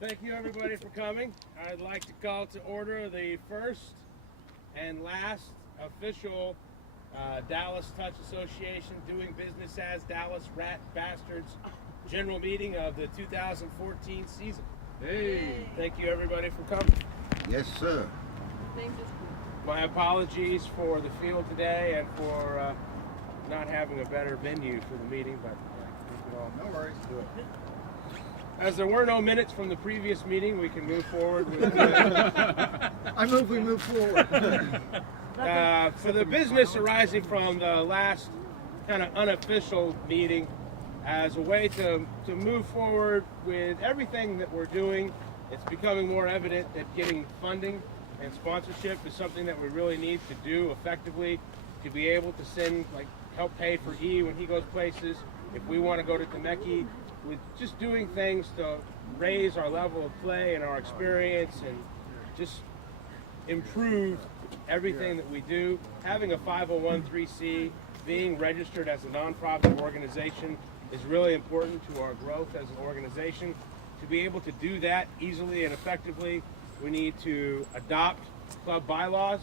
Thank you, everybody, for coming. I'd like to call to order the first and last official Dallas Touch Association doing business as Dallas Rat Bastards General Meeting of the 2014 season. Hey! Thank you, everybody, for coming. Yes, sir. Thank you. My apologies for the field today and for not having a better venue for the meeting, but we can all No worries. do it. As there were no minutes from the previous meeting, we can move forward with I move we move forward. for the business arising from the last kind of unofficial meeting, as a way to move forward with everything that we're doing. It's becoming more evident that getting funding and sponsorship is something that we really need to do effectively to be able to send, like, help pay for E when he goes places. If we want to go to Temecula, with just doing things to raise our level of play and our experience and just improve everything that we do. Having a 501(c), being registered as a nonprofit organization is really important to our growth as an organization. To be able to do that easily and effectively, we need to adopt club bylaws.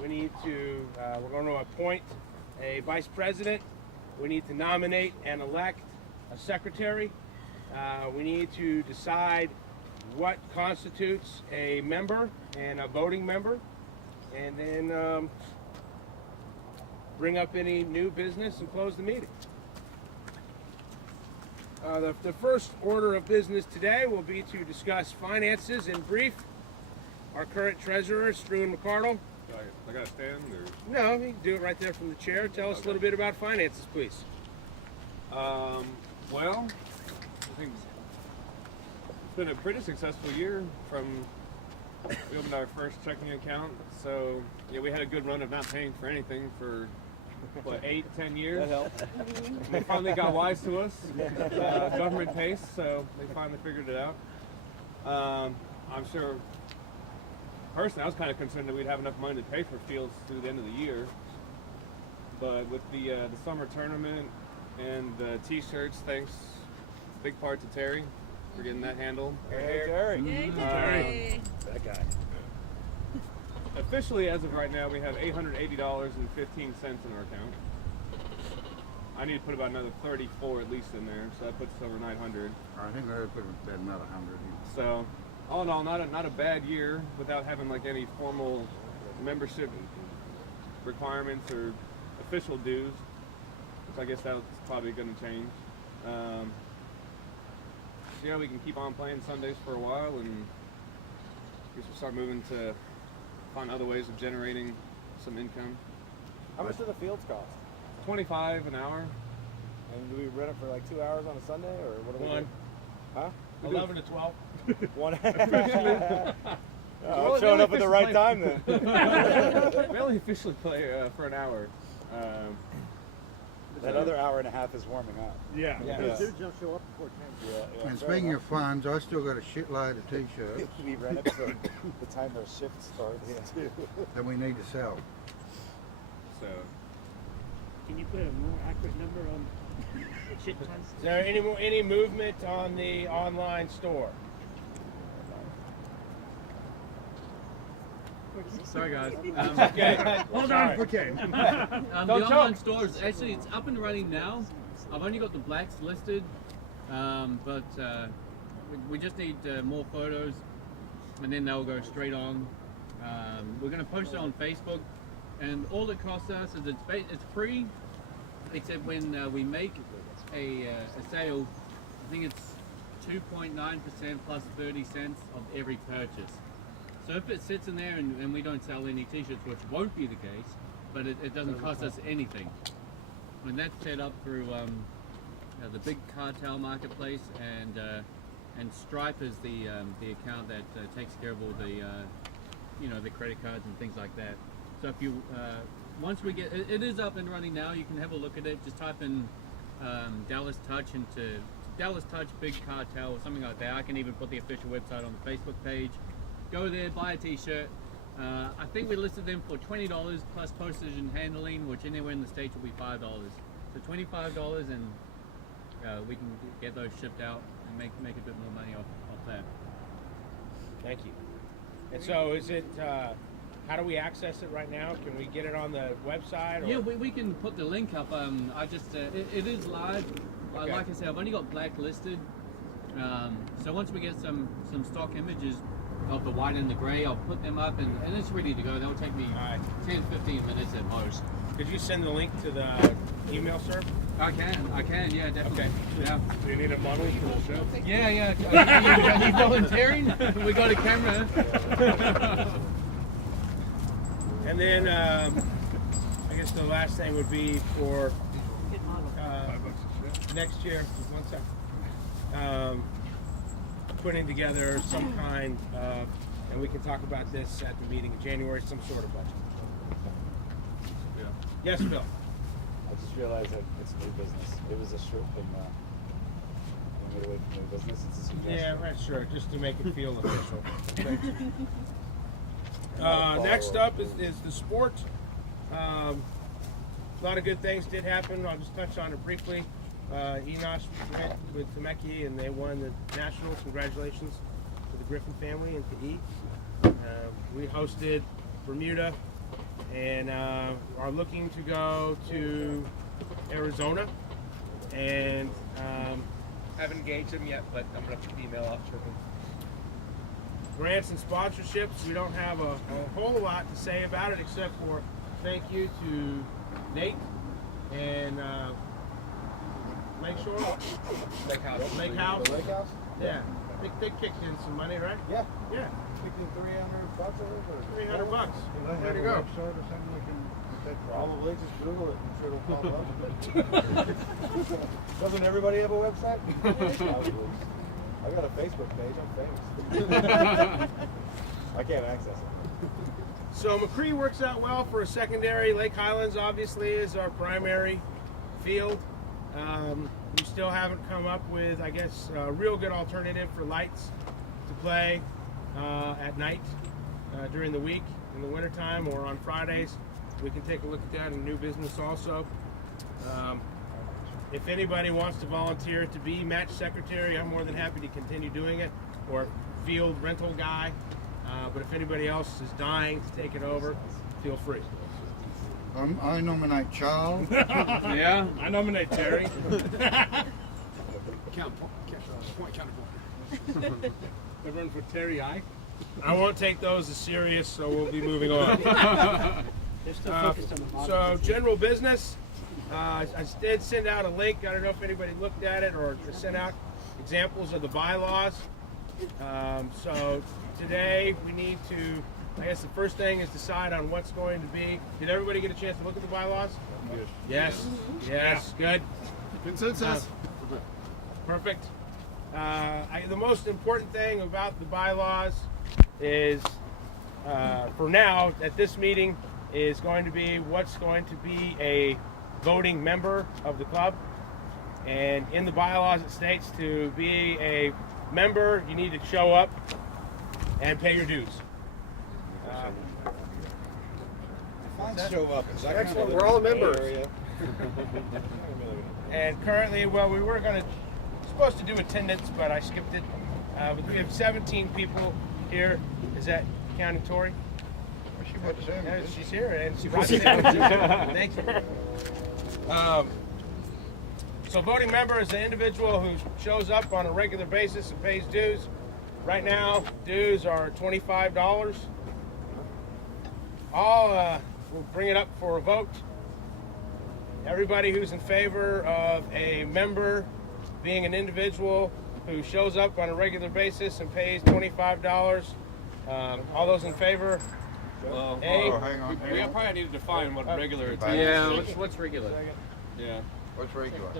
We need to, we're going to appoint a vice president. We need to nominate and elect a secretary. We need to decide what constitutes a member and a voting member, and then bring up any new business and close the meeting. The first order of business today will be to discuss finances in brief. Our current treasurer, Struan McCardle. I gotta stand or? No, you can do it right there from the chair. Tell us a little bit about finances, please. Well, I think it's been a pretty successful year. We opened our first checking account, so yeah, we had a good run of not paying for anything for what, 8-10 years. That helped. They finally got wise to us. Government pace, so they finally figured it out. I'm sure. Personally, I was kind of concerned that we'd have enough money to pay for fields through the end of the year, but with the summer tournament and the T-shirts, thanks big part to Terry for getting that handled. Hey, Terry. Yay, Terry. That guy. Officially, as of right now, we have $880.15 in our account. I need to put about another 34 at least in there, so that puts us over 900. I think I would put about another 100. So, all in all, not a bad year without having like any formal membership requirements or official dues. I guess that's probably going to change. Yeah, we can keep on playing Sundays for a while, and I guess we'll start moving to find other ways of generating some income. How much do the fields cost? $25 an hour. And do we rent it for like 2 hours on a Sunday, or what do we do? One. Huh? 11 to 12. One. I'm showing up at the right time then. We only officially play for an hour. That other hour and a half is warming up. Yeah. Yeah. Dudes don't show up before 10. Yeah. And speaking of funds, I still got a shitload of T-shirts we rent it for the time our shift starts too. that we need to sell. So, Can you put a more accurate number on shit tons? Is there any movement on the online store? Sorry guys. Okay. Hold on for Ken. The Don't online choke. store is actually it's up and running now. I've only got the blacks listed, but we just need more photos, and then they'll go straight on. We're going to post it on Facebook, and all it costs us is it's free, except when we make a sale. I think it's 2.9% plus 30 cents of every purchase. So if it sits in there and we don't sell any T-shirts, which won't be the case, but it doesn't cost us anything. And that's set up through the big cartel marketplace, and Stripe is the account that takes care of all the the credit cards and things like that. So if you once we get it is up and running now, you can have a look at it. Just type in Dallas Touch into Dallas Touch Big Cartel or something like that. I can even put the official website on the Facebook page. Go there, buy a T-shirt. I think we listed them for $20 plus postage and handling, which anywhere in the States will be $5. So $25, and we can get those shipped out. and make a bit more money off that. Thank you. And so is it, how do we access it right now? Can we get it on the website? Or? Yeah, we can put the link up. I just it is live. Okay. Like I said, I've only got blacklisted. So once we get some stock images of the white and the gray, I'll put them up and it's ready to go. That'll take me All right. 10-15 minutes at most. Could you send the link to the email, sir? I can, yeah, definitely. Okay. Yeah. Do you need a model for the show? Yeah. Are you volunteering? We got a camera. And then I guess the last thing would be for next year, just 1 second, putting together some kind of, and we can talk about this at the meeting in January, some sort of budget. Yeah. Yes, Bill? I just realized that it's new business. It was a short thing. We get away from new business. It's a suggestion. Yeah, right, sure, just to make it feel official. Next up is the sport. A lot of good things did happen. I'll just touch on it briefly. Enosh went with Temecula and they won the Nationals. Congratulations to the Griffin family and to E. We hosted Bermuda and are looking to go to Arizona. And haven't engaged them yet, but I'm going to put the email out shortly. Grants and sponsorships, we don't have a whole lot to say about it except for thank you to Nate and Lakeshore? Lake House. Lake House? Lake House? Yeah. They kicked in some money, right? Yeah. Yeah. $300 I think, or $300 bucks. Do they Way have to a go. website or something we can take? Probably just Google it. I'm sure it'll pop up. Doesn't everybody have a website? I got a Facebook page. I'm famous. I can't access it. So McCree works out well for a secondary. Lake Highlands obviously is our primary field. We still haven't come up with, I guess, a real good alternative for lights to play at night during the week in the wintertime or on Fridays. We can take a look at that in new business also. If anybody wants to volunteer to be match secretary, I'm more than happy to continue doing it, or field rental guy. But if anybody else is dying to take it over, feel free. I nominate Charles. Yeah. I nominate Terry. Everyone for Terry I. I won't take those as serious, so we'll be moving on. They're still focused on the model. So general business, I did send out a link. I don't know if anybody looked at it or sent out examples of the bylaws. So today we need to, I guess the first thing is decide on what's going to be. Did everybody get a chance to look at the bylaws? Good. Yes. Yes. Good. Consensus. Perfect. The most important thing about the bylaws is, for now, at this meeting, is going to be what's going to be a voting member of the club. And in the bylaws it states to be a member, you need to show up and pay your dues. Show up. Excellent. We're all members. And currently, well, we were supposed to do attendance, but I skipped it. But we have 17 people here. Is that counting Tori? She went to Yeah, Sam. she's here, and she's watching. Thank you. So voting member is an individual who shows up on a regular basis and pays dues. Right now, dues are $25. We'll bring it up for a vote. Everybody who's in favor of a member being an individual who shows up on a regular basis and pays $25. All those in favor? Well, A. Oh, hang on. we probably need to define what regular is. Yeah. What's regular? Yeah. What's regular?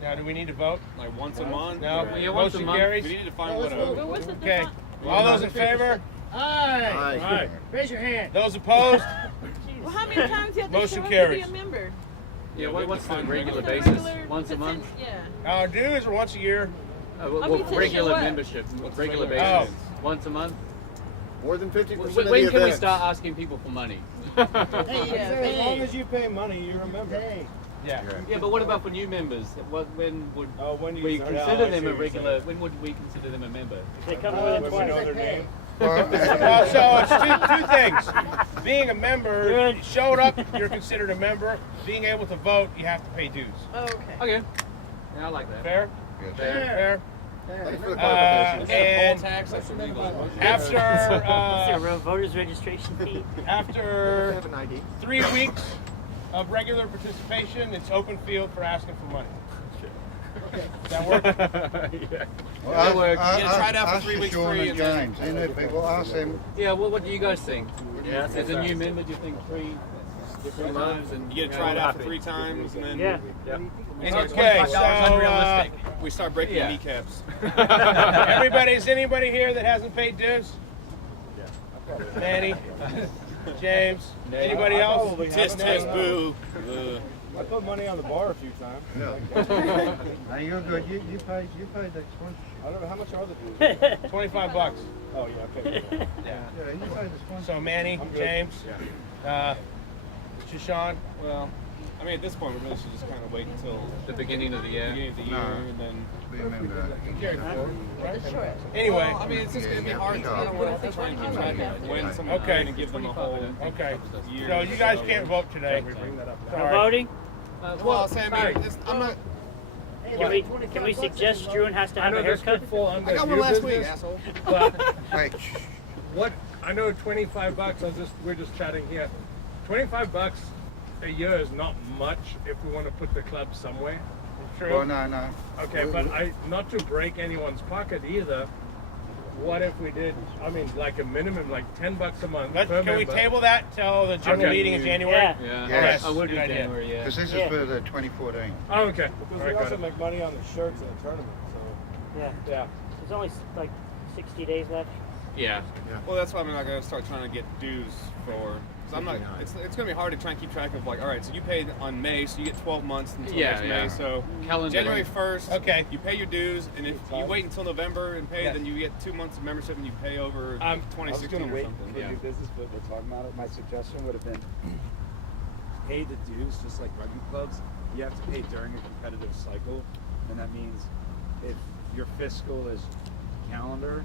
Now, do we need to vote? Like once a month? No. or- Yeah, once a Motion month. carries. We need to define what a. What's the Okay. All those in favor? Aye. Aye. Raise your hand. Those opposed? Well, how many times do you have to Motion show up carries. to be a member? Yeah. What's the What's the regular What's the basis? regular Once a month. Yeah. Our dues are once a year. Regular what? membership. What's Regular regular? basis. Once a month. More than 50% When of the can we events. start asking people for money? Hey, Yeah, As long as you pay money, you're a member. Hey. Yeah. Yeah, but what about for new members? When would When you we start consider out, I see them a what you're regular? saying. When would we consider them a member? They come more than When we twice. know their name. Well, So it's two things. Being a member, Good. showing up, you're considered a member. Being able to vote, you have to pay dues. Okay. Okay. Yeah, I like that. Fair? yes. Fair? Thanks for the And clarification. tax, that's illegal. after Is there a voter's registration fee? after Have an ID. 3 weeks of regular participation, it's open field for asking for money. Does that work? Well, works. I- You gotta try it out for ask 3 weeks Sean free and and then- James. They know people. Ask them. Yeah. Well, what do you guys think? Yeah, As a new member, do you think 3 different times and You get to try it out for 3 times, and then Yeah. Okay, so we start breaking Yeah. kneecaps. is anybody here that hasn't paid dues? Manny, James, anybody else? Probably Tisk, haven't. tisk, boo. I put money on the bar a few times. Yeah. Now you're good. You paid that sponsorship. I don't know how much are the dues. $25. Oh yeah, okay. Yeah. Yeah, you paid the sponsorship. So Manny, I'm good. James, Shashawn. Well, I mean, at this point, we really should just kind of wait until the beginning of the the year? beginning of the year, No. and then. Be a member. Carry forward, right? Sure. Anyway, Well, I mean, it's just gonna be hard. I don't want to try and keep track of when someone Okay. and give them a whole okay. year. So you guys can't vote today. Bring that up now. No Sorry. voting? Well, Sam, I'm not. Can we suggest Struan has to have a haircut? I got one last week, asshole. But Hey, what I know, $25. We're just chatting here. $25 a year is not much if we want to put the club somewhere. True. well, no. Okay, but not to break anyone's pocket either. What if we did? I mean, like a minimum, like $10 a month. Can we member. table that till the general Okay. meeting in January? Yeah. Yeah. Yes. I would do Good idea. January. Yeah. Because this is Yeah. for the 2014. Oh, okay. Because All we right, got also it. make money on the shirts in the tournament. So Yeah. Yeah. There's only like 60 days left. Yeah. Well, that's why I'm not gonna start trying to get dues for. So I'm not. It's gonna be hard to try and keep track of like, all right, so you paid on May, so you get 12 months until Yeah, next yeah. May. So Calendar. January 1st, Okay. you pay your dues, and if you wait until November and pay, Yes. then you get 2 months of membership and you pay over I was 2016 going to or wait something. for Yeah. new business, but we're talking about it. My suggestion would have been pay the dues, just like rugby clubs. You have to pay during a competitive cycle, and that means if your fiscal is calendar,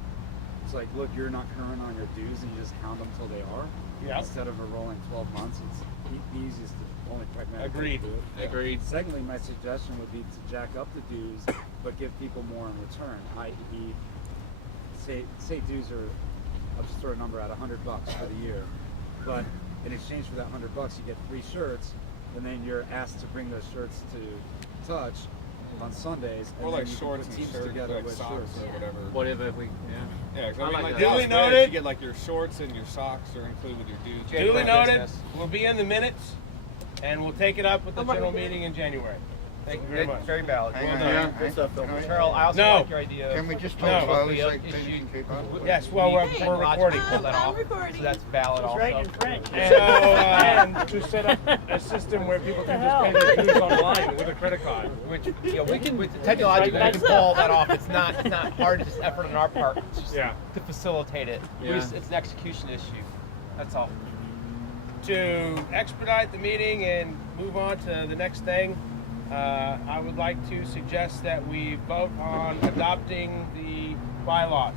it's like, look, you're not current on your dues, and you just hound them till they are. Yeah. Instead of a rolling 12 months, it's the easiest, only pragmatic way Agreed. to do it. Agreed. Secondly, my suggestion would be to jack up the dues, but give people more in return. I.e., say dues are, I'll just throw a number out, $100 for the year, but in exchange for that $100, you get free shirts, and then you're asked to bring those shirts to Touch on Sundays, and Or then like you can shorts put and teams shirts, together like with socks shirts. or whatever. Whatever we. Yeah. Yeah, 'cause I I mean, like like that. Duly Dallas Bridge, noted. you get like your shorts and your socks are included with your dues. Duly noted. We'll be in the minutes, and we'll take it up with the general meeting in January. Thank you very much. Very valid. Hang on, done. hang on. Good stuff, Phil. Can I- Charles, I also No. like your idea. Can we just No. talk slowly so Issue- people can keep up? Yes, well, we're Technologically recording. pull that I'm off. recording. So that's valid It's also. right in French. And to set up a system where people can just pay their dues online with a credit card. Which we can technologically we can pull that off. It's not hard. It's just effort on our part. It's just Yeah. to facilitate it. Yeah. It's an execution issue. That's all. To expedite the meeting and move on to the next thing, I would like to suggest that we vote on adopting the bylaws.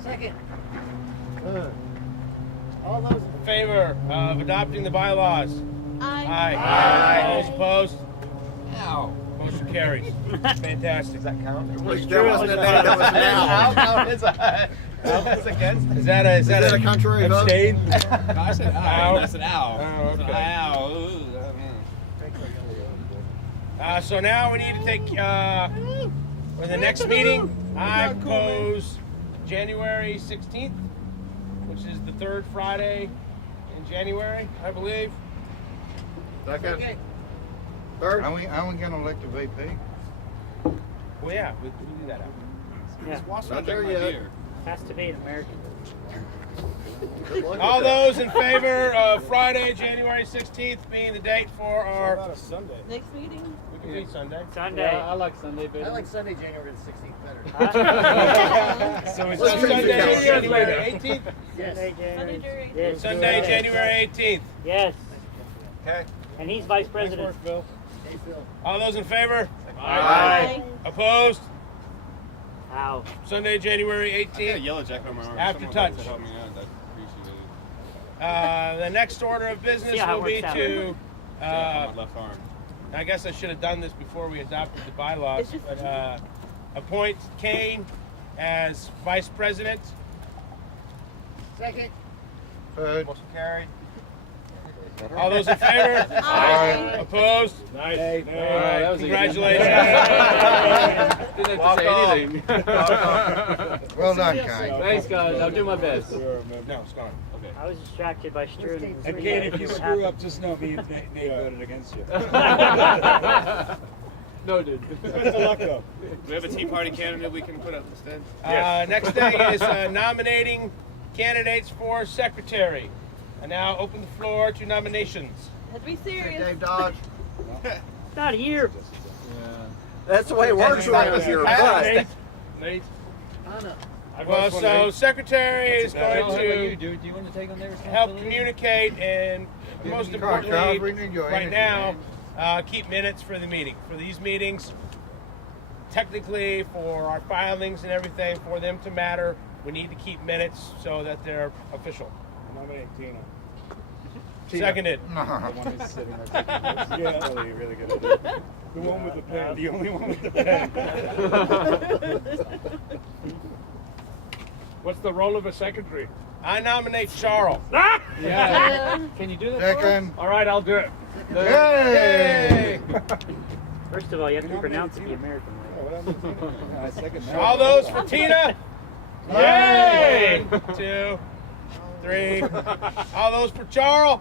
Second. All those In favor of adopting the bylaws? Aye. Aye. Those opposed? Ow. Motion carries. Fantastic. Does that count? That wasn't a nay, that was an ow. How is that? That's against. Is that a contrary vote? abstain? I said Ow. ow. I said ow. Oh, okay. Ow. Ooh, So now we need to take, for the next meeting, I propose January 16th, which is the third Friday in January, I believe. Second. Third. Are we going to elect a VP? Well, yeah, we do that out. yeah, Wash Not out there my yet. beer. has to be an American. All those in favor of Friday, January 16th being the date for How our, about a Sunday? Next meeting. we can meet Sunday. Sunday. I like Sunday better. I like Sunday, January the 16th better. So it's Let's change it Sunday, down. January 18th? Yes. Sunday, January Yes. Sunday, January 18th. Yes. Okay. And he's vice Thanks, president. Phil. Hey, Phil. All those in favor? Aye. Opposed? Ow. Sunday, January I got a 18th. yellow jacket on my arm. After Someone wants touch. to help me out. I'd appreciate it. The next order of business See how it will be works out. to, On my left arm. I guess I should have done this before we adopted the bylaws, but appoint Kane as vice president. Second. Third. Motion carried. All those in favor? Aye. Opposed? Nice. All right, that was a- congratulations. Didn't have to say anything. Well done, Kane. Thanks, guys. I'll do my best. No, it's gone. Okay. I was distracted by Strewn. And Kate, if you screw up, just know me and Nate voted against you. No, dude. Best of luck, though. Do we have a Tea Party candidate we can put up instead? Next thing is nominating candidates for secretary. I now open the floor to nominations. Let's be Hey, serious. Dave Dodge. Not here. That's the way it works around here. Nate. Nate. Anna. Well, so secretary is going to Do you want to take on their help communicate and most Come on, Charles, we importantly, need your right energy, now, keep minutes for the meeting. For these meetings, technically for our filings and everything, for them to matter, we need to keep minutes so that they're official. Nominate Tina. Seconded. No. The one who's sitting there taking notes. Yeah, really good idea. The one with the pen. The only one with the pen. What's the role of a secretary? I nominate Charles. Yeah. Can you do that? Second. All right, I'll do it. Yay! First of all, you have to pronounce it the American way. All those for Tina? Yay! 2, 3. All those for Charles?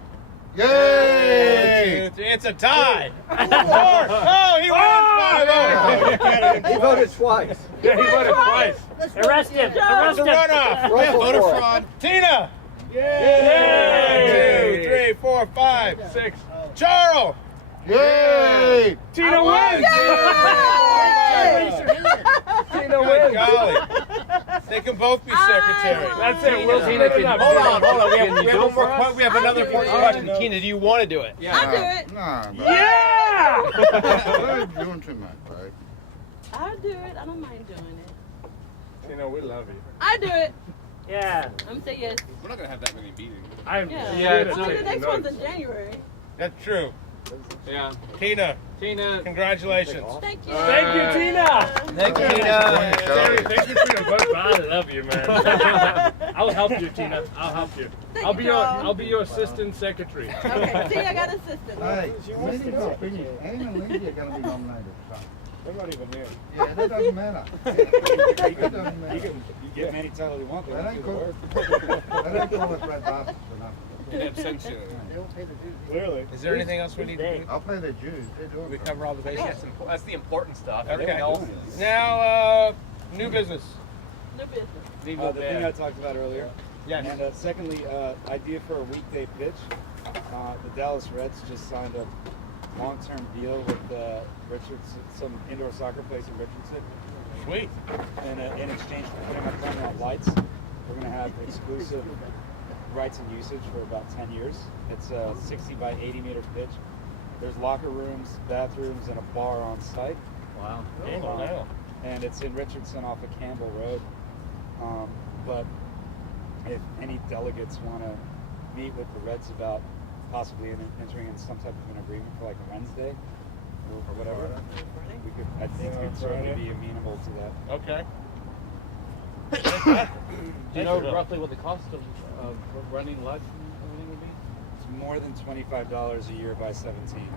Yay! It's a tie. 4. Oh, he won 5. He voted twice. Yeah, he voted twice. Arrest him! It's Arrest a him! runoff. Russell Voter for it. fraud. Tina. Yay! 2, 3, 4, 5, 6. Charles. Yay! Tina wins. Tina wins. Golly. They can both be secretary. That's it. We'll Tina, split it up. Hold on. We Can you have do one it more for us? question. We have another I'll do important it. question. Tina, do you want to do it? I'll do it. Nah, Yeah! You're doing too much, right? I'll do it. I don't mind doing it. Tina, we love you. I do it. Yeah. I'm gonna say yes. We're not going to have that many meetings. Yeah. it's Well, okay. the next one's in January. That's true. Yeah. Tina, Tina. congratulations. Thank you. Thank you, Tina. Thank you, Tina. Charlie. Thank you for your vote. I love you, man. I'll help you, Tina. I'll help you. Thank I'll you, be your Charles. assistant secretary. Okay. See, I got an assistant. Hey, meeting's not finished. Ann and Lindsay are gonna be nominated. So. They're not even here. Yeah, that doesn't matter. That doesn't matter. You get many titles you want, but That don't ain't do the cool. work. They don't call us red bastards for nothing. They don't send shit. They don't pay the dues. Clearly. Is there anything else we need to do? I'll pay their dues. They're doing We it. cover all the bases? That's the important stuff. Okay. Everything else is. Now, new business. No business. The thing I talked about earlier. Yes. And secondly, idea for a weekday pitch. The Dallas Reds just signed a long-term deal with Richardson, some indoor soccer place in Richardson. Sweet. And in exchange for putting up permanent lights, we're going to have exclusive rights and usage for about 10 years. It's a 60 by 80 meter pitch. There's locker rooms, bathrooms, and a bar on site. Wow. And it's in Richardson off of Campbell Road. But if any delegates want to meet with the Reds about possibly entering in some type of an agreement for like a Wednesday or whatever, we could, I think we'd certainly be amenable to that. Okay. Do you know roughly what the cost of running lights and everything would be? It's more than $25 a year by 17.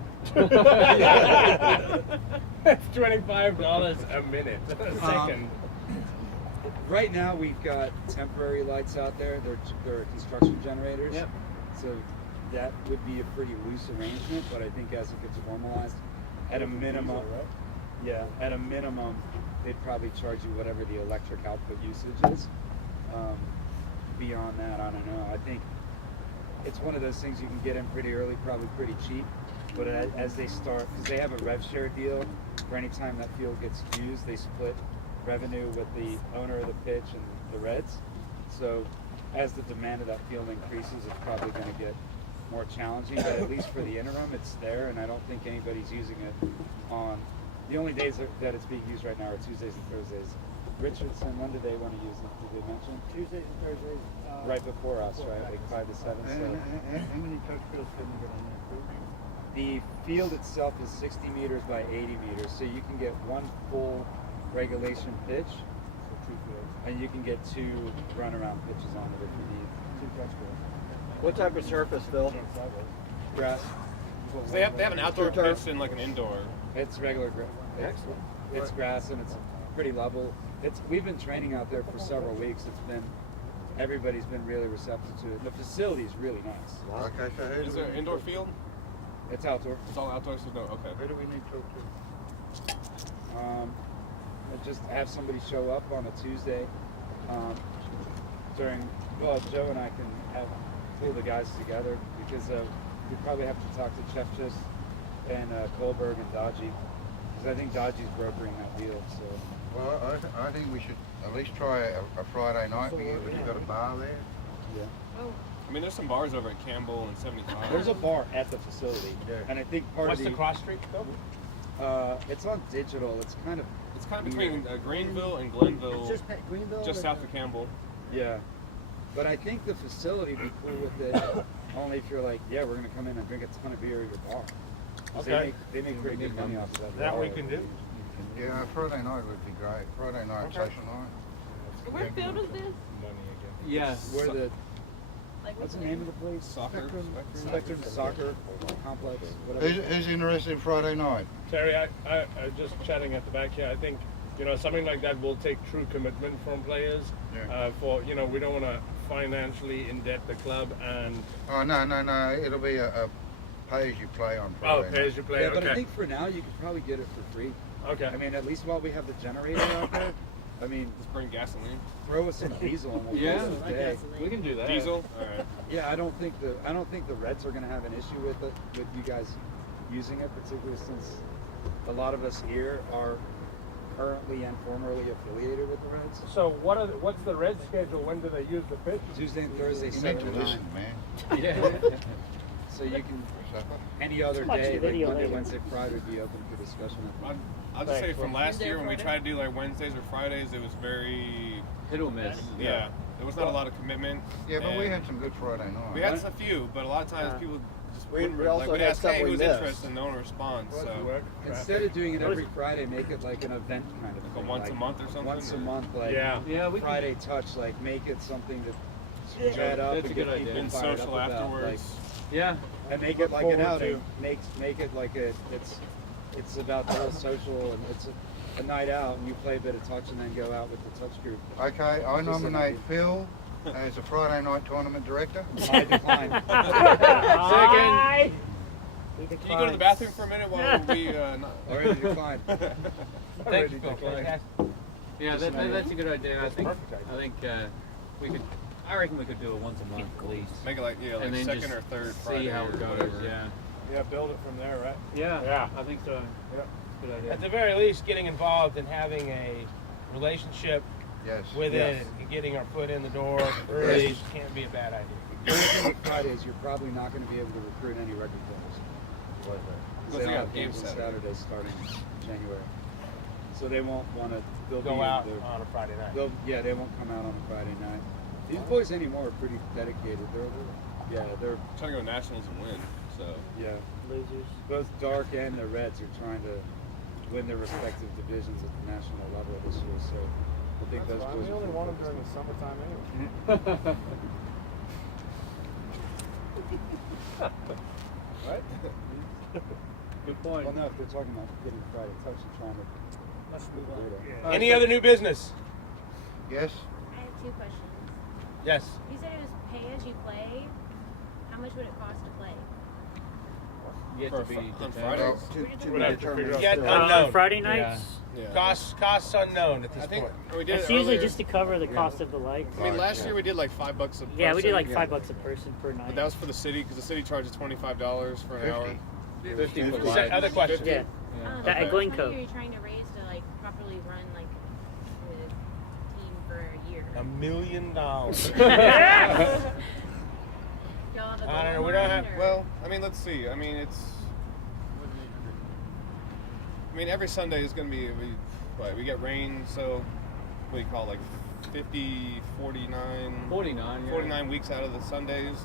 That's $25 a minute. A second. Right now we've got temporary lights out there. They're construction generators. Yep. So that would be a pretty loose arrangement, but I think as it gets formalized, at a minimum, at a minimum, they'd probably charge you whatever the electric output usage is. Beyond that, I don't know. I think it's one of those things you can get in pretty early, probably pretty cheap. But as they start, because they have a rev share deal, for any time that field gets used, they split revenue with the owner of the pitch and the Reds. So as the demand of that field increases, it's probably going to get more challenging, but at least for the interim, it's there, and I don't think anybody's using it on. The only days that it's being used right now are Tuesdays and Thursdays. Richardson, when do they want to use it? Did they mention? Tuesdays and Thursdays. Right before us, right? Like 5 to 7. So. How many touch fields can you get on there? The field itself is 60 meters by 80 meters, so you can get one full regulation pitch, and you can get 2 runaround pitches on it if you need. 2 touch fields. What type of surface, Phil? Grass. So they have an outdoor pitch and like an indoor. It's regular grass. Excellent. It's grass and it's pretty level. We've been training out there for several weeks. Everybody's been really receptive to it. The facility is really nice. Okay, so who Is do there we an need indoor to- field? It's outdoor. It's all outdoor, so no. Okay. Who do we need to talk to? Just have somebody show up on a Tuesday Joe and I can pull the guys together because we probably have to talk to Chefchis and Kohlberg and Dodgy because I think Dodgy's brokering that deal. So. Well, I think we should at least try a Friday night. We've got a bar there. Yeah. Oh. I mean, there's some bars over at Campbell and 75. There's a bar at the facility, and I think part What's of the cross street, Phil? it's on digital. It's kind of between Greenville and Glenville, It's just Greenville. just south of Campbell. yeah. But I think the facility would be cool with it only if you're like, yeah, we're gonna come in and drink a ton of beer at your bar. 'Cause Okay. They make pretty good money off of that. That we can do. Yeah, Friday night would be great. Friday night, social night. Where field is this? Yes. Where the Like, what's the name of the place? Soccer. Spectrum Soccer Complex. Whatever. Who's interested in Friday night? Terry, I just chatting at the back here. I think something like that will take true commitment from players. Yeah. We don't want to financially indebt the club and. Oh no! It'll be a pay-as-you-play on Friday. Oh, night. pay as you play. Yeah, Okay. but I think for now you could probably get it for free. Okay. I mean, at least while we have the generator out there. I mean, Let's bring gasoline. throw us some diesel and we'll Yeah, call it a day. we can do that. Diesel. All right. Yeah, I don't think the Reds are going to have an issue with you guys using it, particularly since a lot of us here are currently and formerly affiliated with the Reds. So what's the Reds schedule? When do they use the pitch? Tuesday and Thursday, You 7 need to to 9. listen, man. Yeah. So you can Supper. any other Watch day, the like video Monday, later. Wednesday, Friday, would be open for discussion. I'll just say from last Wednesday or year when we Friday? tried to do like Wednesdays or Fridays, it was very Hit or miss. yeah. There was not a lot of commitment. Yeah, but we and had some good Friday nights. we had a few, but a lot of times people just We wouldn't also we'd had ask, some hey, we who's missed. interested, and no one responds. So Instead of doing it every Friday, make it like an event kind of like thing. a once a month or something. Once a or- month, like Yeah. Yeah, we can. Friday touch, like make it something to chat up That's and a get good people idea. And fired social up about, afterwards. Yeah. and make it like an forward outing. Make it like it's about the whole social and it's a night out and you play a bit of touch and then go out with the touch group. Okay, I nominate Phil as a Friday night tournament director. I decline. Second. Can you go to the bathroom for a minute while we not? Already declined. Thanks, Phil. Yeah, that's a good idea. I think we could. I reckon we could do it once a month at least. Make it like like And then second just or third Friday. See how or it goes. whatever. Yeah. Yeah, build it from there, right? Yeah. I think so. Yeah. Good idea. At the very least, getting involved and having a relationship Yes. with Yes. it and getting our foot in the door early can't be a bad idea. The only thing with Fridays, you're probably not going to be able to recruit any record players. Because They they have got games games on Saturday. Saturdays starting January. So they won't want to. They'll Go be out they're- on a Friday night. They won't come out on a Friday night. These boys anymore are pretty dedicated. They're Trying to go nationals and win. So Losers. both Dark and the Reds are trying to win their respective divisions at the national level this year. So I think those boys. We are only pretty want them focused. during the summertime anyway. Right? Good point. Well, no, if they're talking about getting Friday touch and trying to. Let's move on. Any other new business? Yes. I have 2 questions. Yes. You said it was pay as you play. How much would it cost to play? Yet For to be on determined. Fridays. We'd have to figure out Yet still. unknown. Friday nights. Yeah. Costs unknown at this I think point. we did. It's it usually earlier. just to cover the cost of the lights. I mean, last year we did like $5 a person. Yeah, we did like $5 a person per night. But that was for the city because the city charges $25 for an hour. 50 for Se- live. Other questions? Yeah. That- at How much Glencoe. money are you trying to raise to like properly run like the team for a year? $1 million. Y'all have a I don't know. goal we're gonna have. Well, I mean, let's see. I mean, every Sunday is gonna be. We get rain, so what do you call it, like 50, 49? 49. Yeah. 49 weeks out of the Sundays.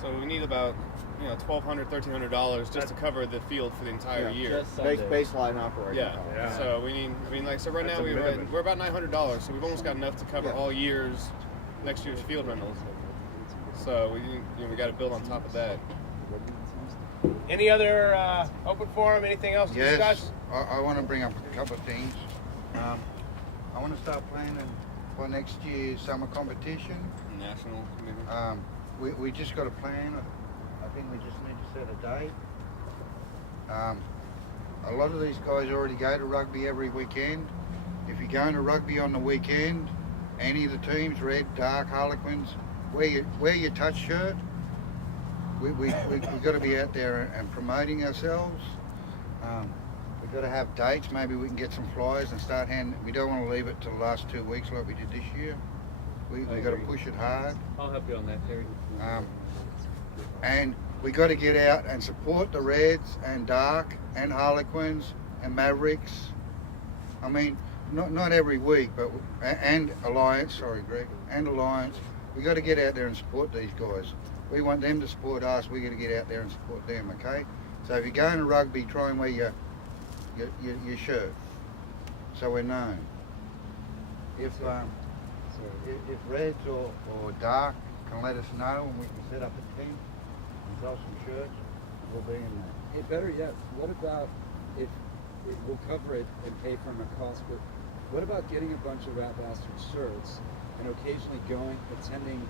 So we need about $1,200, $1,300 just to cover the field for the entire year. Baseline operating. Yeah. So we need. I mean, like so right now we're about $900, so we've almost got enough to cover all next year's field rentals. So we got to build on top of that. Any other open forum? Anything else to discuss? I want to bring up a couple of things. I want to start planning for next year's summer competition. National. We just got a plan. I think we just need to set a date. A lot of these guys already go to rugby every weekend. If you're going to rugby on the weekend, any of the teams, red, dark, harlequins, wear your touch shirt. We've got to be out there and promoting ourselves. We've got to have dates. Maybe we can get some flyers and start handing. We don't want to leave it to the last 2 weeks like we did this year. We've got to push it hard. I'll help you on that, Terry. And we got to get out and support the Reds and Dark and Harlequins and Mavericks. I mean, not every week, but and Alliance. Sorry, Greg, and Alliance. We got to get out there and support these guys. We want them to support us. We got to get out there and support them. Okay. So if you're going to rugby, try and wear your shirt, so we're known. If Reds or Dark can let us know and we can set up a team and sell some shirts, we'll be in there. Hey, better yet, what about if we'll cover it and pay for them a cost, but what about getting a bunch of Rat Bastard shirts and occasionally attending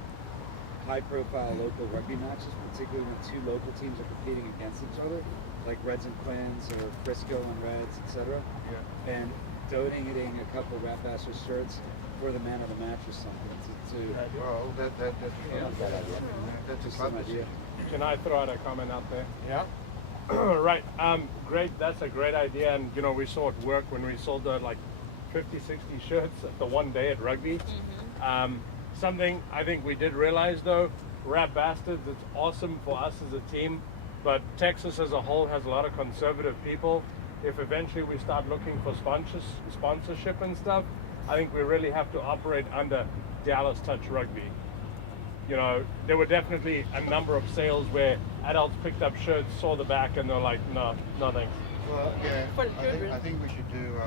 high-profile local rugby matches, particularly when 2 local teams are competing against each other, like Reds and Quins or Frisco and Reds, etc. Yeah. And donating a couple Rat Bastard shirts for the man of the match or something. Well, that's a club idea. Can I throw out a comment out there? Yeah. Right. Great. That's a great idea. And we saw it work when we sold like 50, 60 shirts at the one day at rugby. Mm-hmm. Something I think we did realize though, Rat Bastards, it's awesome for us as a team, but Texas as a whole has a lot of conservative people. If eventually we start looking for sponsorship and stuff, I think we really have to operate under Dallas Touch Rugby. There were definitely a number of sales where adults picked up shirts, saw the back, and they're like, no thanks. Well, yeah, I think we should do...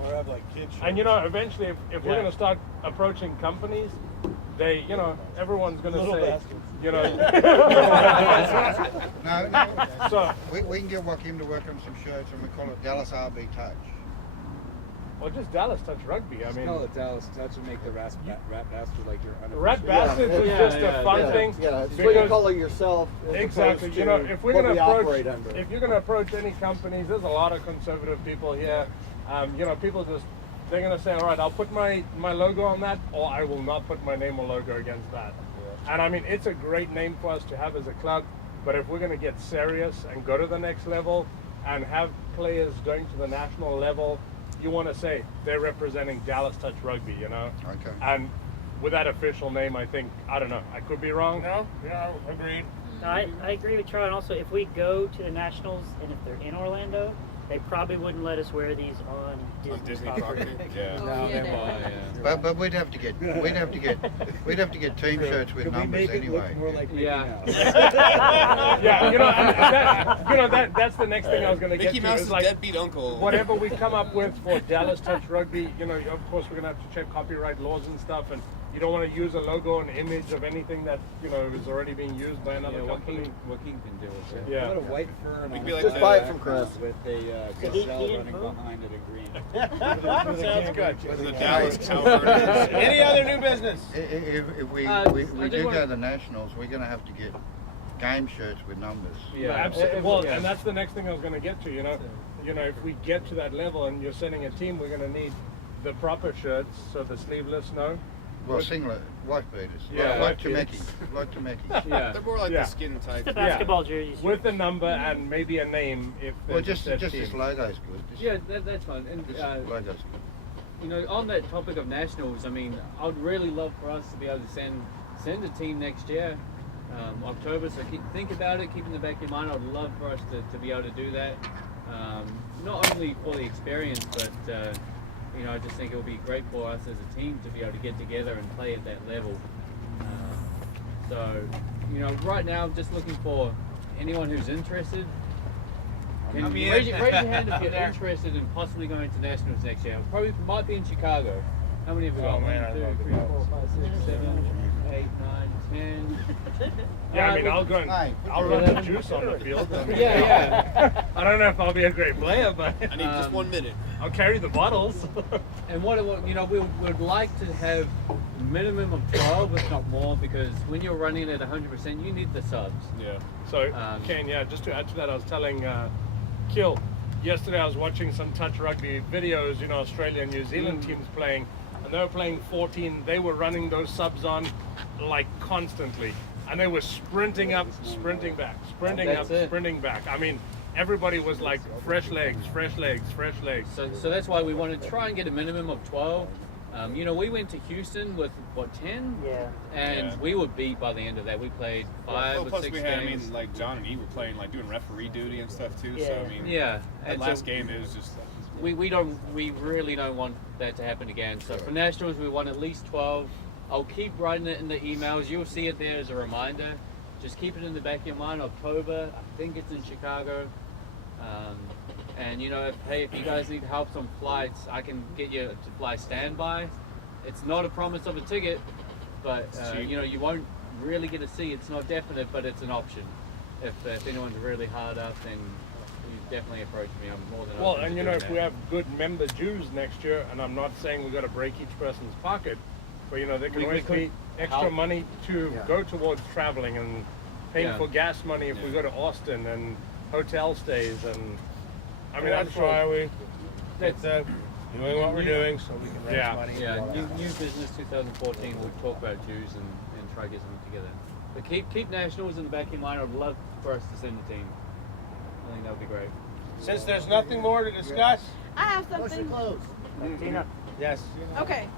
or have like kids shirts. And eventually if we're going to start approaching companies, they, everyone's going to say, No. So we can get Joaquin to work on some shirts, and we call it Dallas RB Touch. Or just Dallas Touch Rugby. I mean, call it Dallas Touch and make the Rat Bastard like your unofficial. Rat Bastards is just a fun thing. Yeah, it's what you call it yourself. Exactly. If we're going to if you're going to approach any companies, there's a lot of conservative people here. People they're going to say, all right, I'll put my logo on that, or I will not put my name or logo against that. Yeah. And I mean, it's a great name for us to have as a club, but if we're going to get serious and go to the next level and have players going to the national level, you want to say they're representing Dallas Touch Rugby, Okay. And with that official name, I think, I don't know, I could be wrong. No? Yeah, agreed. No, I agree with Charlie. And also, if we go to the Nationals and if they're in Orlando, they probably wouldn't let us wear these on Disney property. But we'd have to get team shirts with numbers anyway. That's the next thing I was going to get to. Mickey Mouse's deadbeat uncle. Whatever we come up with for Dallas Touch Rugby, of course we're going to have to check copyright laws and stuff, and you don't want to use a logo or an image of anything that is already being used by another company. Joaquin can do it. Yeah. Put a white fern on Just buy it from Chris. with a gazelle running behind it in green. Sounds good. The Dallas Cowbirds. Any other new business? If we do go to the Nationals, we're going to have to get game shirts with numbers. Yeah, absolutely. Well, and that's the next thing I was going to get to. If we get to that level and you're sending a team, we're going to need the proper shirts, so the sleeveless, Well, singlet, white beaters. Yeah, like Temeki. Yeah. They're more like the skin type. The basketball jerseys. With a number and maybe a name if Well, just team. this logo's good. Yeah, that's fine. And This logo's good. on that topic of nationals, I mean, I'd really love for us to be able to send send a team next year, October. So think about it, keep in the back of your mind. I'd love for us to be able to do that. Not only for the experience, but you know, I just think it will be great for us as a team to be able to get together and play at that level. So, you know, right now I'm just looking for anyone who's interested. Raise your hand if you're interested in possibly going to nationals next year. Probably might be in Chicago. How many have we got? Oh, man, 1, 2, 3, 4, 5, 6, 7, 8, 9, 10. Yeah, I mean, I'll go and I'll run the juice on the field. I mean, Yeah. I don't know if I'll be a great player, but I need just 1 minute. I'll carry the bottles. And what you know, we would like to have minimum of 12, if not more, because when you're running at 100%, you need the subs. Yeah. So, Kane, yeah, just to add to that, I was telling Kill, yesterday I was watching some touch rugby videos, you know, Australia and New Zealand teams playing, and they were playing 14. They were running those subs on like constantly, and they were sprinting up, sprinting back, sprinting up, sprinting back. I mean, everybody was like fresh legs, fresh legs, fresh legs. So that's why we want to try and get a minimum of 12. You know, we went to Houston with, what, 10? Yeah. And we were beat by the end of that. We played 5 or 6 we had, games. I mean, like John and E were playing, like doing referee duty and stuff too. Yeah. So I mean, Yeah. that And last so game it was just. we really don't want that to happen again. So for nationals, we want at least 12. I'll keep writing it in the emails. You'll see it there as a reminder. Just keep it in the back of your mind. October, I think it's in Chicago. And you know, if you guys need help on flights, I can get you to fly standby. It's not a promise of a ticket, but you know, you won't really get a seat. It's not definite, but it's an option. If anyone's really hard up, then you definitely approach me. I'm more than Well, open and to you know, doing if that. we have good member dues next year, and I'm not saying we've got to break each person's pocket, but you know, there can We always could be extra help. money to go towards traveling and paying Yeah. for gas money if we go to Austin and hotel stays, and I mean, Yeah, that's I'm sure. why It's doing what we're doing so we can raise Yeah. money. Yeah, new business 2014. We'll talk about dues and try to get something together. But keep nationals in the back of your mind. I'd love for us to send a team. I think that would be great. Since there's nothing more to discuss, I have something. Tina. yes. Okay.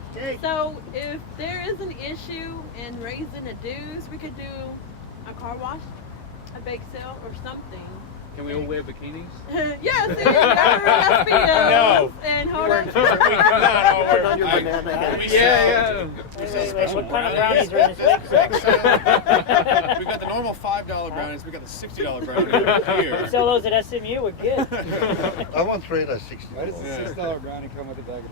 So if there is an issue in raising the dues, we could do a car wash, a bake sale, or something. Can we all wear bikinis? Yeah, see, remember SPOs and hold on. On your banana hat. Yeah. Wait, what kind of brownies are in this bake sale? We got the normal $5 brownies. We got the $60 brownies here. Sell those at SMU, we're good. I want 3 of those 60. Why does the $6 brownie come with a bag of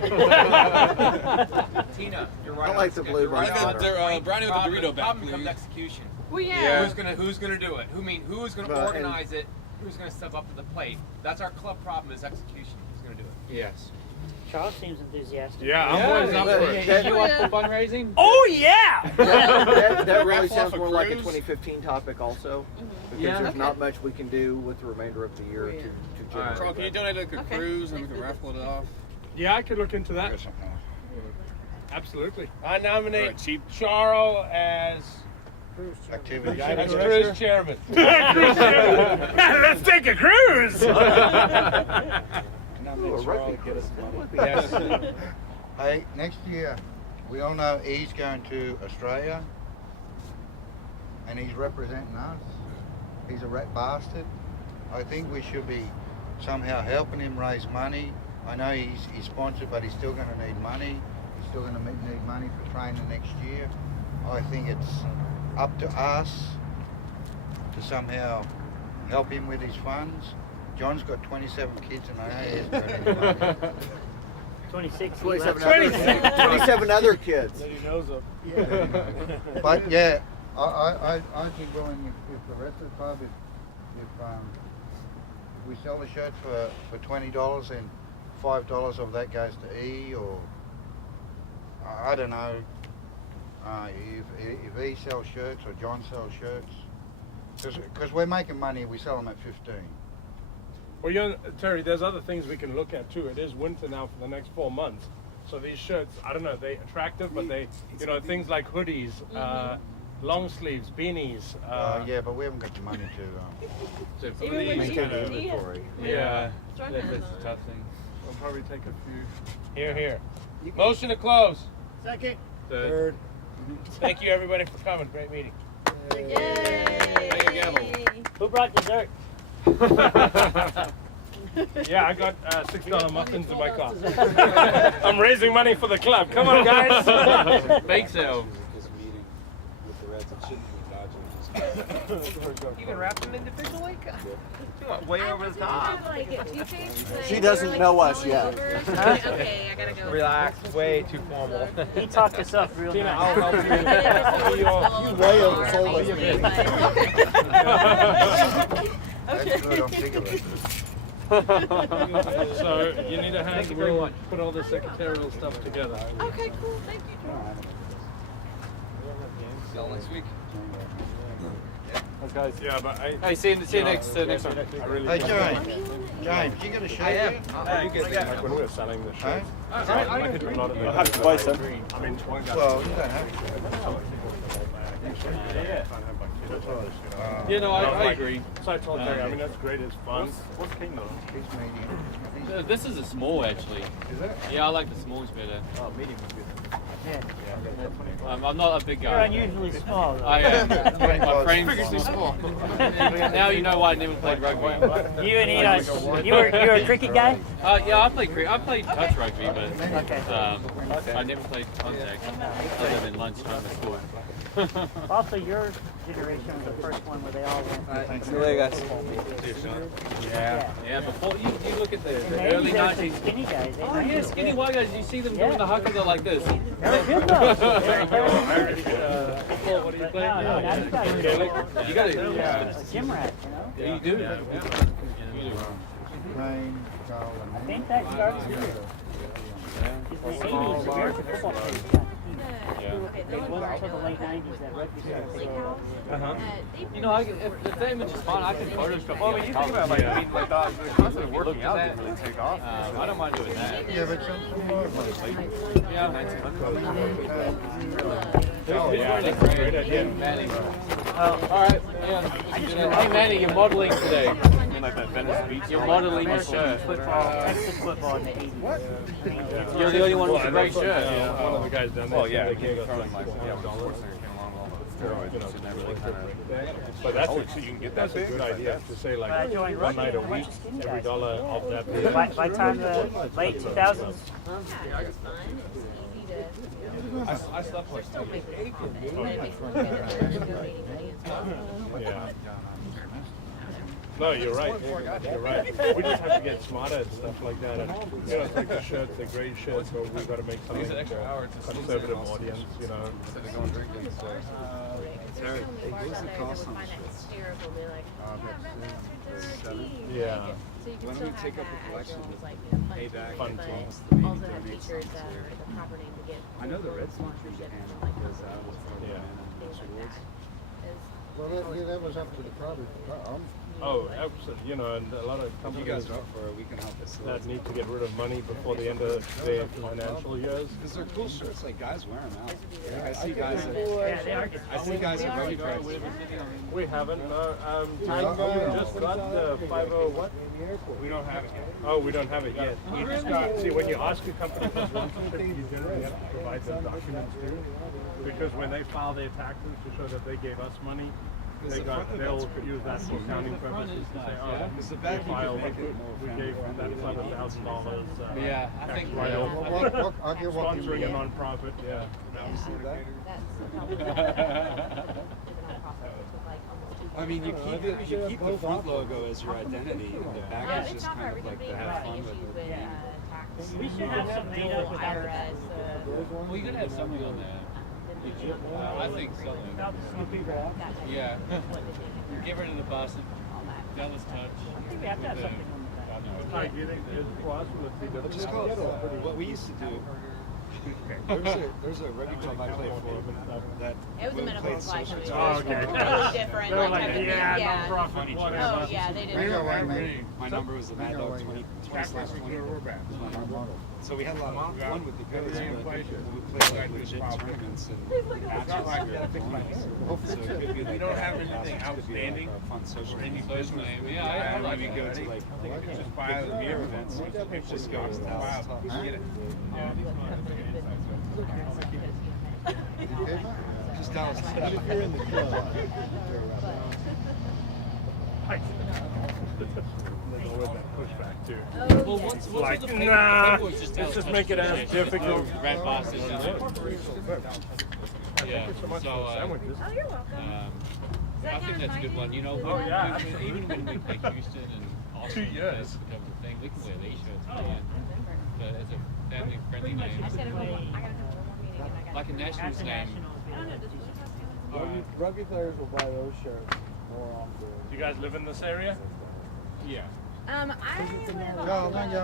Doritos? Tina, you're right. I like the blue Right brownie. on. Brownie with the burrito back, Problem comes please. execution. Well, yeah. Who's gonna do it? Who's gonna But- organize it? Who's gonna step up to the plate? That's our club problem is execution. Who's gonna do it? Yes. Charles seems enthusiastic. Yeah, I'm always up for it. You up for fundraising? Oh, yeah! That really Raffle off sounds a more like a cruise. 2015 topic also. Because Yeah. there's not much we can do with the remainder of the year to generate. Carl, can you donate like a Okay. cruise and we can raffle it off? Yeah, I could look into that. Or something. Absolutely. I nominate Alright, cheap. Charles as Activities. cruise chairman. Let's take a cruise. And I'm Ooh, a Charlie rugby get us cruise. money. Yes. Hey, next year, we all know he's going to Australia, and he's representing us. He's a rat bastard. I think we should be somehow helping him raise money. I know he's sponsored, but he's still going to need money. He's still going to need money for training next year. I think it's up to us to somehow help him with his funds. John's got 27 kids, and I know he hasn't got any money. 26. 27 other kids. That he knows of. But yeah, I'd be willing if the rest of the club, if we sell the shirts for $20 and $5 of that goes to E, or I don't know, if E sells shirts or John sells shirts, because we're making money, we sell them at 15. Well, you know, Terry, there's other things we can look at too. It is winter now for the next 4 months. So these shirts, I don't know, they're attractive, but they, you know, things like hoodies, long sleeves, beanies. Yeah, but we haven't got the money to. So for Even when these you kind do of, it. yeah, Struggling that's on a tough thing. We'll probably take a few. Here. Motion to close. Second. Third. Thank you, everybody, for coming. Great meeting. Who brought dessert? Yeah, I got $6 muffins in my car. I'm raising money for the club. Come on, guys. Bake sale. This meeting with the Reds, it shouldn't be dodging. You can wrap them individually? Way over the top. She doesn't know us yet. Okay, I gotta go. Relax, way too formal. He talked us up real Tina, nice. I'll help you. You way oversold us. That's good, I'm sick of it. So you need a hand. We'll put all the secretarial stuff together. Okay, cool. Thank you, George. See y'all next week. Guys, yeah, but Hey, see you next time. I really Hey, James, you got a shirt? I am. yet? you get that. Like when we were selling the Huh? shirts, I could do a lot of them. I have to buy some. I mean, one guy. Well, you don't have You know, I agree. So I told Terry, I mean, that's great. It's fun. What's King though? This is a small, actually. Is it? Yeah, I like the smalls better. Oh, medium would be good. Yeah. I'm not a big You're guy. unusually small, though. I am. My friends. Freakishly small. Now you know why I never played rugby. You and Eno, you're a cricket guy? Yeah, I played touch rugby, but Okay. I never played contact other than lunchtime at school. Also, your generation was the first one where they all went. See you later, guys. Yeah, before you look at the In the early 80s, there was some 19. skinny guys. Oh yeah, skinny white guys. You see them doing the huckle, they're like this. They were good though. What do you play? No, now you got You got it. a gym rat, you know? Yeah, you do. I think that starts here. In the 80s, American football players got huge. It wasn't until the late 90s that rugby started to go. You know, if the image is fine, I can Photoshop. Well, when you think about like, I mean, like the concept of working out didn't really take off. I don't mind doing that. Yeah, but some Yeah. Oh, yeah, that's a great idea. Manny. All right. Yeah. Hey, Manny, you're modeling today. Like that Venice Beach. You're modeling your shirt. Texas football in the 80s. What? You're the only one with a great shirt. Yeah, one of the guys down there. Well, yeah, they gave us throwing like, yeah, $4. Schwarzenegger came along with all the steroids and shit, and that really kind of. But that's so you can get that's a good idea to say like one night a week, every dollar of that. By the time the late 2000s, I slept like 2 days. Yeah. No, you're right. You're right. We just have to get smarter at stuff like that. And, you know, it's like the shirts, the gray shirts, but we've got to make something It's an extra hour to conservative audience, you know. Instead of going drinking, so. Terry, what's the cost on Yeah. When we take up a collection, pay back Fun to too. almost the maybe donate some to the I know the Reds launchers and goes out with Yeah. Well, that was up to the product. Oh, absolutely. You know, and a lot of You companies guys are up for it, we can help us. that need to get rid of money before the end of their financial years. Because they're cool shirts, like guys wear them out. Like, I see guys at, yeah, they are good. I see guys at rugby practice. We haven't. No, we just got the 50 what? We don't have it yet. Oh, we don't have it yet. You just got, see, when you ask a company for sponsorship, you generally have to provide them documents too. Because when they file their taxes to show that they gave us money, they'll use that for accounting purposes to say, oh, Because the back you can filed, make it more we gave that $7,000 Yeah, I tax think write-off. I'll get what you Sponsoring a mean. non-profit, yeah. You see that? I mean, you keep the front logo as your identity, and the back is just kind of like to have fun with it. We should have some made up without that. Well, you're gonna have something on there. I think so. Yeah. Give her to the Boston. Dallas Touch. I think we have to have something on the Hi, do you think there's for us, let's see, But just call it, what we used to do, there's a rugby club I played for that It was a we medical played supply social company. Oh, okay. Totally different. They were like, type of thing. yeah, Yeah. non-profit, whatever. Oh, yeah, they didn't. My number was the Mad Dog 20/20. was my number. So we had a lot of fun with the guys, but we played like legit tournaments and matches. So it could be like We don't have anything outstanding fun social. Any close name? Yeah, I like Maybe go to like just buy the beer events. just go to Dallas Touch. Get it. Just Dallas. If you're in the club. Pushback too. Well, what's Like, the nah, paperwork's just let's just DallasTouch make it as difficult. Red bosses. Yeah. Thank you so much for the sandwiches. Oh, you're welcome. I think that's a good one. You know, Oh, yeah. even when we play Houston and Austin, 2 years. that becomes a thing. We can wear these shirts, man. But as a family-friendly name, I just gotta go. I gotta have one more meeting and I gotta. like a Nationals name. I don't know. Does Blue Cross count? Rugby players will buy those shirts more often. Do you guys live in this area? Yeah. I live Go, man, go.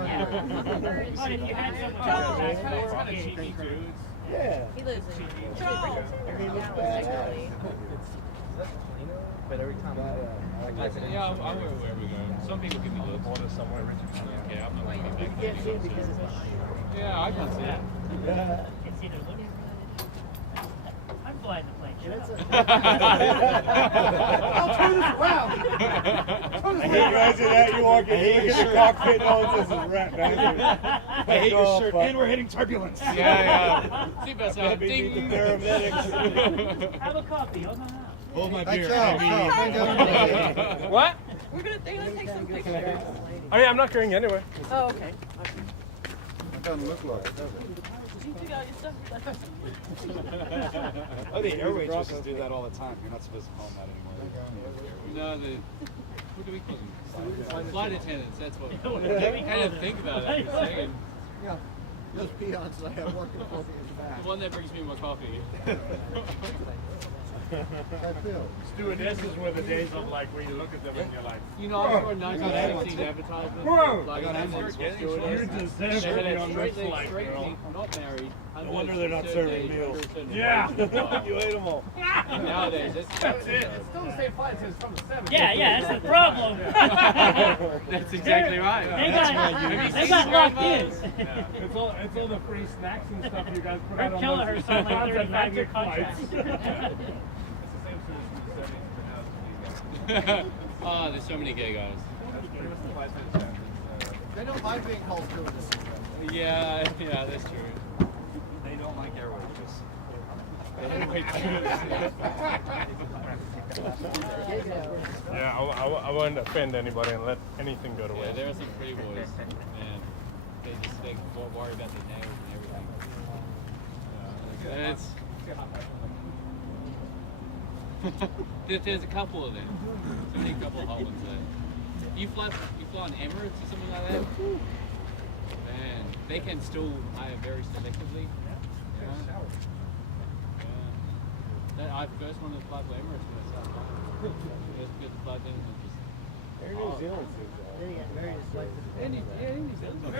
But if you had someone It's kind of cheeky too. Yeah. He lives in Charles. I mean, it's badass. But every time Yeah, I'll wear it wherever we go. Some people give me looks. Order somewhere. Yeah, I'm not going to be back. can't see it because it's Yeah, I can see it. it's either look. I'm flying the plane. Shut up. I'll turn this around. I hate imagine that you walk in, you look at the cockpit, and all it says is rat back here. I hate your shirt. And we're hitting turbulence. Yeah. Seatbelts on. Maybe Ding. the paramedics. Have a coffee. Hold on. Hold my Hey, beer. Charles, thank you. What? We're gonna take some pictures. Oh yeah, I'm not going anywhere. Oh, okay. It doesn't look like it, does it? You took out your stuff. Oh, the air waitresses do that all the time. You're not supposed to call them that anymore. No, what do we call them? Flight attendants, that's what. Yeah. I didn't think about that for a second. Yeah. Those peons that I have working for me in the back. The one that brings me my coffee. Stewardesses were the days of like where you look at them and you're like, You know, I saw a 1916 advertisement. Whoa! Like, You deserve to be on this flight, straight girl. not married. No wonder they're not serving meals. Yeah. You ate them all. Nowadays, That's it. Still the same flight as from the 70s. Yeah, that's the problem. That's exactly right. They got locked in. It's all the free snacks and stuff you guys put out Her on killer those her signed like 35-year flights. contract. Oh, there's so many gay guys. They don't mind being called stewardesses. Yeah, that's true. They don't like air waitresses. Yeah, I won't offend anybody and let anything go to Yeah, waste. there are some pretty boys, man. They worry about their nails and everything. There's a couple of them. There's a couple of hot ones there. You fly on Emirates or something like that? Man, they can still hire very selectively. Yeah. I first wanted to fly for Emirates when I started flying. Just get the flight in and just. Air New Zealand seems New Zealand.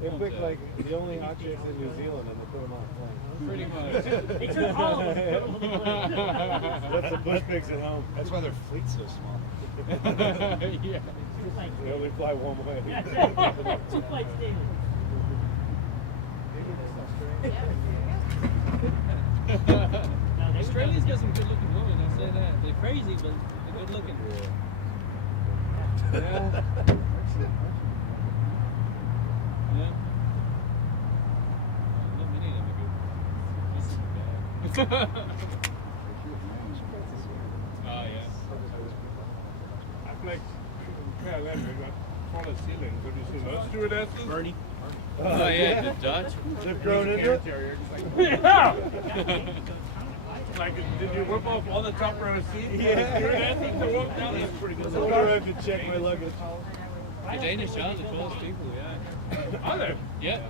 They picked like the only hot chicks in New Zealand and they put them on a plane. Pretty much. They took all of them. That's the bush pigs at home. That's why their fleet's so small. Yeah. They only fly one way. Yeah, 2 flights daily. Australia's got some good looking women, I'll say that. They're crazy, but they're good looking. Yeah. Yeah. Not many of them are good. This is bad. Oh, yeah. I like, yeah, that taller ceilings. Have you seen those stewardesses? Bernie. Oh, yeah, the Dutch. They've grown into it. Yeah! Like, did you whip off all the top row seats? Yeah. Stewardesses to walk down? That's pretty good. So I have to check my luggage. The Danish are the tallest people, yeah. Are they? Yep.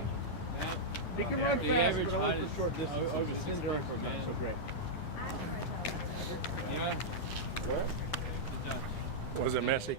They can run The fast, average but height for is short distance. over 6 feet per man. So great. Yeah. Was it messy? Was it messy?